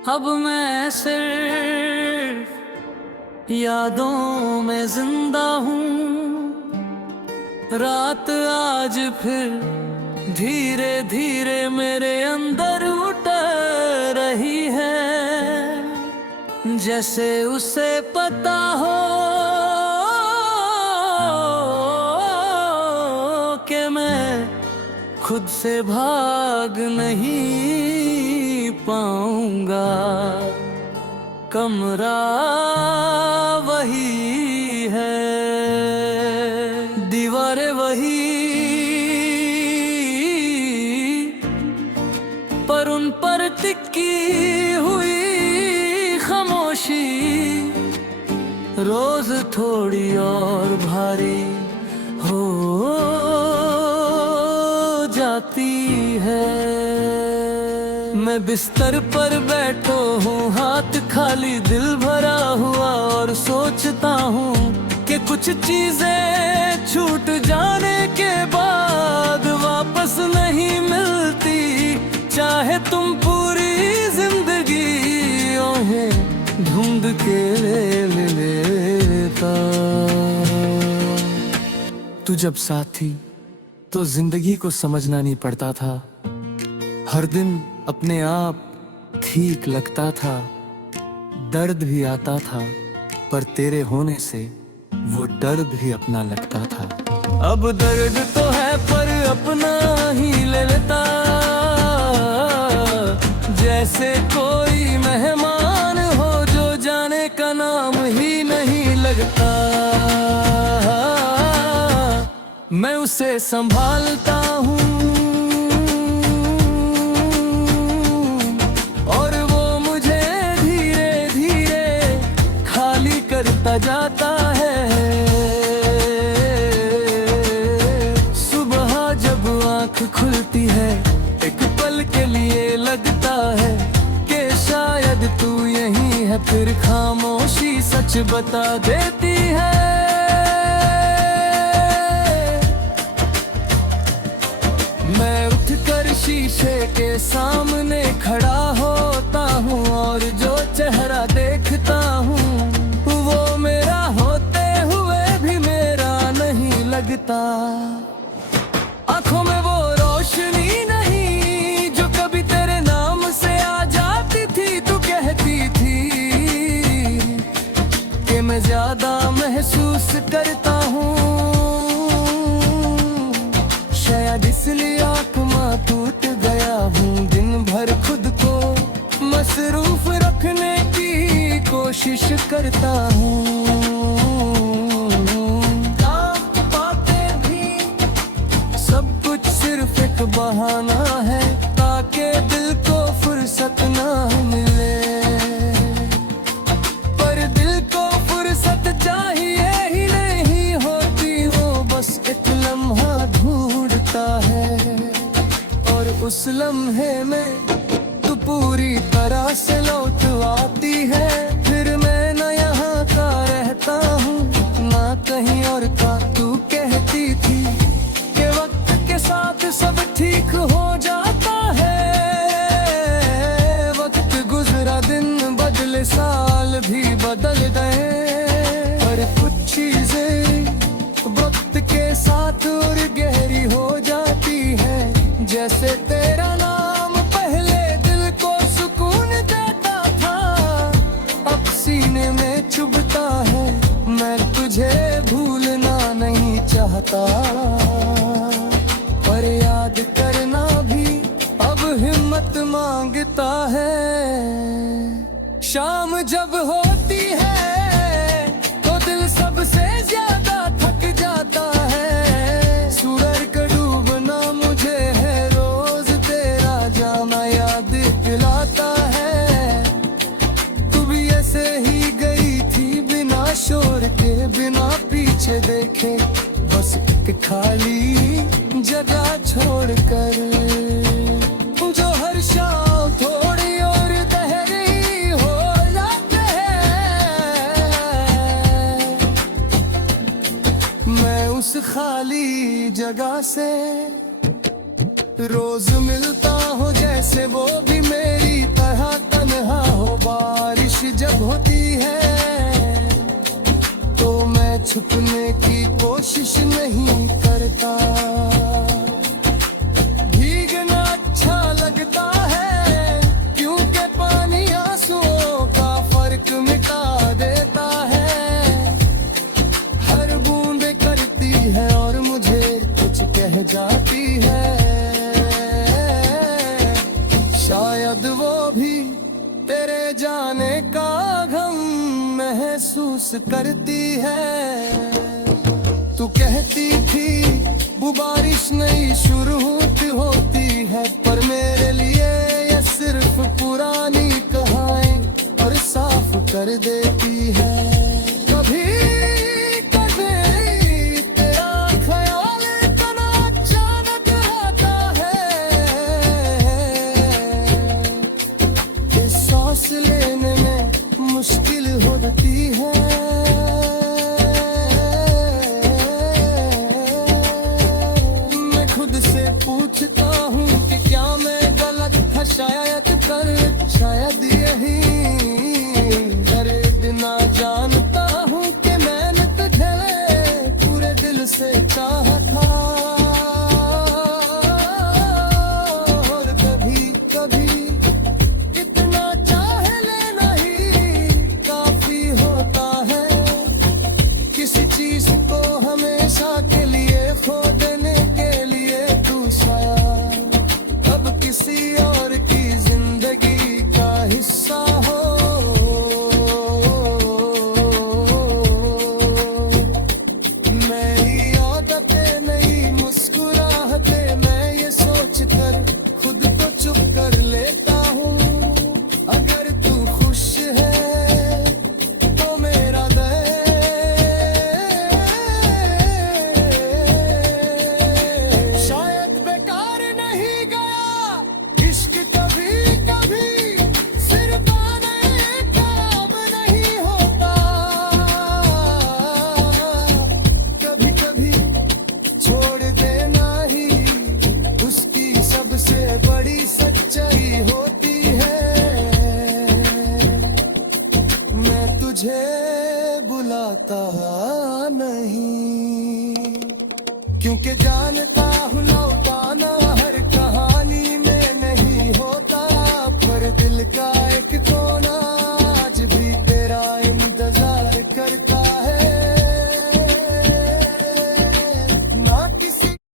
अब मैं सिर्फ यादों में जिंदा हूँ। रात आज फिर धीरे धीरे मेरे अंदर उतर रही है, जैसे उसे पता हो कि मैं खुद से भाग नहीं पाऊंगा। कमरा वही है, दीवारें वही, पर उन पर टिकी हुई खामोशी रोज थोड़ी और भारी हो जाती है। मैं बिस्तर पर बैठो हूँ, हाथ खाली दिल भरा हुआ, और सोचता हूँ कि कुछ चीजें छूट जाने के बाद वापस नहीं मिलती। चाहे तुम पूरी जिंदगी ओहें ढूंढ के ले लेता। तू जब साथ थी तो जिंदगी को समझना नहीं पड़ता था। हर दिन अपने आप ठीक लगता था, दर्द भी आता था, पर तेरे होने से वो डर भी अपना लगता था। अब दर्द तो है पर अपना ही ले लेता, जैसे कोई मेहमान हो जो जाने का नाम ही नहीं लगता। मैं उसे संभालता हूँ और वो मुझे धीरे धीरे खाली करता जाता है। सुबह जब आँख खुलती है एक पल के लिए लगता है कि शायद तू यही है, फिर खामोशी सच बता देती है। मैं उठकर शीशे के सामने खड़ा होता हूँ और जो चेहरा देखता हूँ वो मेरा होते हुए भी मेरा नहीं लगता। आंखों में वो रोशनी नहीं जो कभी तेरे नाम से आ जाती थी। तू कहती थी कि मैं ज्यादा महसूस करता हूँ, शायद इसलिए आत्मा टूट गया हूँ। दिन भर खुद को मसरूफ रखने की कोशिश करता हूँ। बातें भी सब कुछ सिर्फ एक बहाना है ताकि दिल को फुर्सत ना मिले। पर दिल को फुर्सत चाहिए ही नहीं होती, वो बस एक लम्हा ढूंढता है, और उस लम्हे में तू पूरी तरह से लौट आती है। फिर मैं न यहाँ का रहता हूँ ना कहीं और का। तू कहती थी कि वक्त के साथ सब ठीक हो जाता है। वक्त गुजरा, दिन बदले, साल भी बदल गए, पर कुछ चीजें वक्त के साथ और गहरी हो जाती है। जैसे तेरा नाम पहले दिल को सुकून देता था, अब सीने में चुभता है। मैं तुझे भूलना नहीं चाहता, पर याद करना भी अब हिम्मत मांगता है। शाम जब होती है तो दिल सबसे ज्यादा थक जाता है। सूरज का डूबना मुझे है रोज तेरा जाना याद दिलाता है। तू भी ऐसे ही गई थी बिना शोर के, बिना पीछे देखे, बस एक खाली जगह छोड़कर, जो हर शाम थोड़ी और तहरी हो जाते हैं। मैं उस खाली जगह से रोज मिलता हूँ, जैसे वो भी मेरी तरह तन्हा होती है तो मैं छुपने की कोशिश नहीं करता। भीगना अच्छा लगता है क्योंकि पानी आंसुओं का फर्क मिटा देता है। हर बूंद करती है और मुझे कुछ कह जाती है। शायद वो भी तेरे जाने का गम महसूस करती है। तू कहती थी वो बारिश नहीं शुरू होती है, पर मेरे लिए ये सिर्फ पुरानी कहानी और साफ कर देती है। कभी कभी तेरा ख्याल इतना अचानक आता है कि सांस लेने में मुश्किल होती है। मैं खुद से पूछता हूँ कि क्या मैं गलत था, शायद यही दर्द ना जानता हूँ कि मैंने तुझे पूरे दिल से चाहा था। और कभी कभी इतना चाह लेना ही काफी होता है। किसी चीज को हमेशा के लिए खो देने के लिए तू शायद अब किसी और की जिंदगी का हिस्सा हो। नई आदतें नई मुस्कुराहटें, मैं ये सोच कर खुद को चुप कर लेता हूँ। अगर तू खुश है तो मेरा शायद बेकार नहीं गया। इश्क कभी कभी सिर्फ आने काम नहीं होता। कभी कभी छोड़ देना ही उसकी सबसे बड़ी सच्चाई होती है। मैं तुझे बुलाता नहीं क्योंकि जानता हूँ लौटा